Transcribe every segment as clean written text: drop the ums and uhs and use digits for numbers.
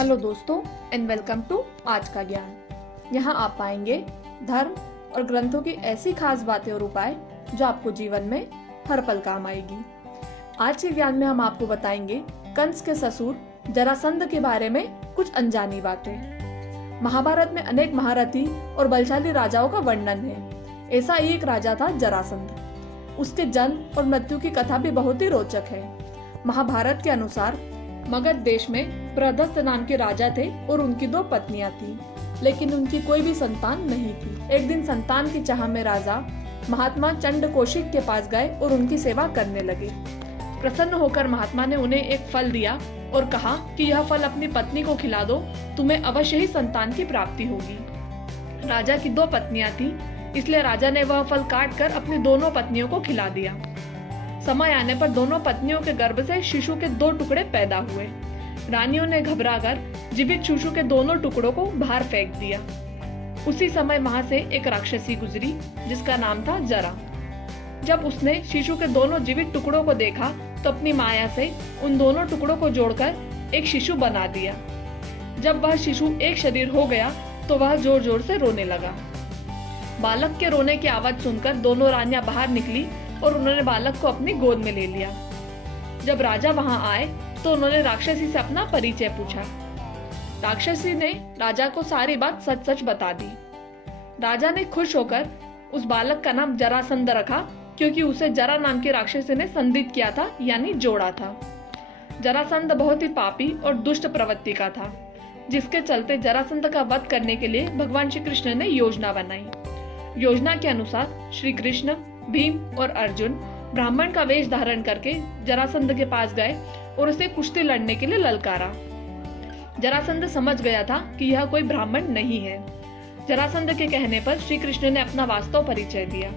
Hello दोस्तों and welcome to आज का ज्ञान। यहाँ आप पाएंगे धर्म और ग्रंथों की ऐसी खास बातें और उपाय जो आपको जीवन में हर पल काम आएगी। आज के ज्ञान में हम आपको बताएंगे कंस के ससुर जरासंध के बारे में कुछ अनजानी बातें। महाभारत में अनेक महारथी और बलशाली राजाओं का वर्णन है। ऐसा ही एक राजा था जरासंध। उसके जन्म और मृत्यु की कथा भी बहुत ही रोचक है। महाभारत के अनुसार मगध देश में प्रहदस्त नाम के राजा थे और उनकी 2 पत्नियां थी, लेकिन उनकी कोई भी संतान नहीं थी। एक दिन संतान की चाह में राजा महात्मा चंड कौशिक के पास गए और उनकी सेवा करने लगे। प्रसन्न होकर महात्मा ने उन्हें एक फल दिया और कहा कि यह फल अपनी पत्नी को खिला दो, तुम्हें अवश्य ही संतान की प्राप्ति होगी। राजा की 2 पत्नियां थी, इसलिए राजा ने वह फल काट कर अपनी दोनों पत्नियों को खिला दिया। समय आने पर दोनों पत्नियों के गर्भ से शिशु के 2 टुकड़े पैदा हुए। रानियों ने घबराकर जीवित शिशु के दोनों टुकड़ों को बाहर फेंक दिया। उसी समय वहां से एक राक्षसी गुजरी जिसका नाम था जरा। जब उसने शिशु के दोनों जीवित टुकड़ों को देखा तो अपनी माया से उन दोनों टुकड़ों को जोड़कर एक शिशु बना दिया। जब वह शिशु एक शरीर हो गया तो वह जोर जोर से रोने लगा। बालक के रोने की आवाज सुनकर दोनों रानियां बाहर निकली और उन्होंने बालक को अपनी गोद में ले लिया। जब राजा वहां आए तो उन्होंने राक्षसी से अपना परिचय पूछा। राक्षसी ने राजा को सारी बात सच सच बता दी। राजा ने खुश होकर उस बालक का नाम जरासंध रखा, क्योंकि उसे जरा नाम की राक्षसी ने संधित किया था, यानी जोड़ा था। जरासंध बहुत ही पापी और दुष्ट प्रवृत्ति का था, जिसके चलते जरासंध का वध करने के लिए भगवान श्री कृष्ण ने योजना बनाई। योजना के अनुसार श्री कृष्ण, भीम और अर्जुन ब्राह्मण का वेश धारण करके जरासंध के पास गए और उसे कुश्ती लड़ने के लिए ललकारा। जरासंध समझ गया था कि यह कोई ब्राह्मण नहीं है। जरासंध के कहने पर श्री कृष्ण ने अपना वास्तव परिचय दिया।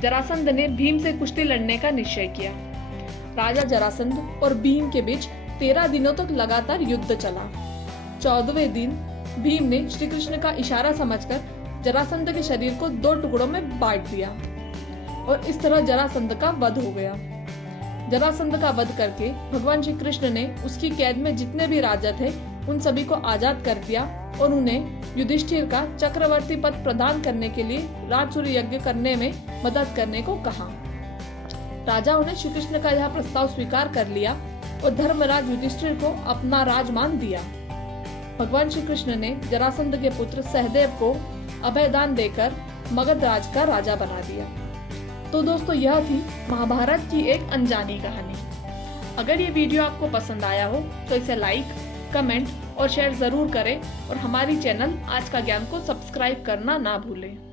जरासंध ने भीम से कुश्ती लड़ने का निश्चय किया। राजा जरासंध और भीम के बीच 13 दिनों तक लगातार युद्ध चला। 14वें दिन भीम ने श्री कृष्ण का इशारा समझकर जरासंध के शरीर को 2 टुकड़ों में बांट दिया और इस तरह जरासंध का वध हो गया। जरासंध का वध करके भगवान श्री कृष्ण ने उसकी कैद में जितने भी राजा थे उन सभी को आजाद कर दिया और उन्हें युधिष्ठिर का चक्रवर्ती पद प्रदान करने के लिए राजसूय यज्ञ करने में मदद करने को कहा। राजाओं ने श्री कृष्ण का यह प्रस्ताव स्वीकार कर लिया और धर्मराज युधिष्ठिर को अपना राजमान दिया। भगवान श्री कृष्ण ने जरासंध के पुत्र सहदेव को अभयदान देकर मगध राज का राजा बना दिया। तो दोस्तों, यह थी महाभारत की एक अनजानी कहानी। अगर ये वीडियो आपको पसंद आया हो तो इसे लाइक, कमेंट और शेयर जरूर करें और हमारी चैनल आज का ज्ञान को सब्सक्राइब करना ना भूलें।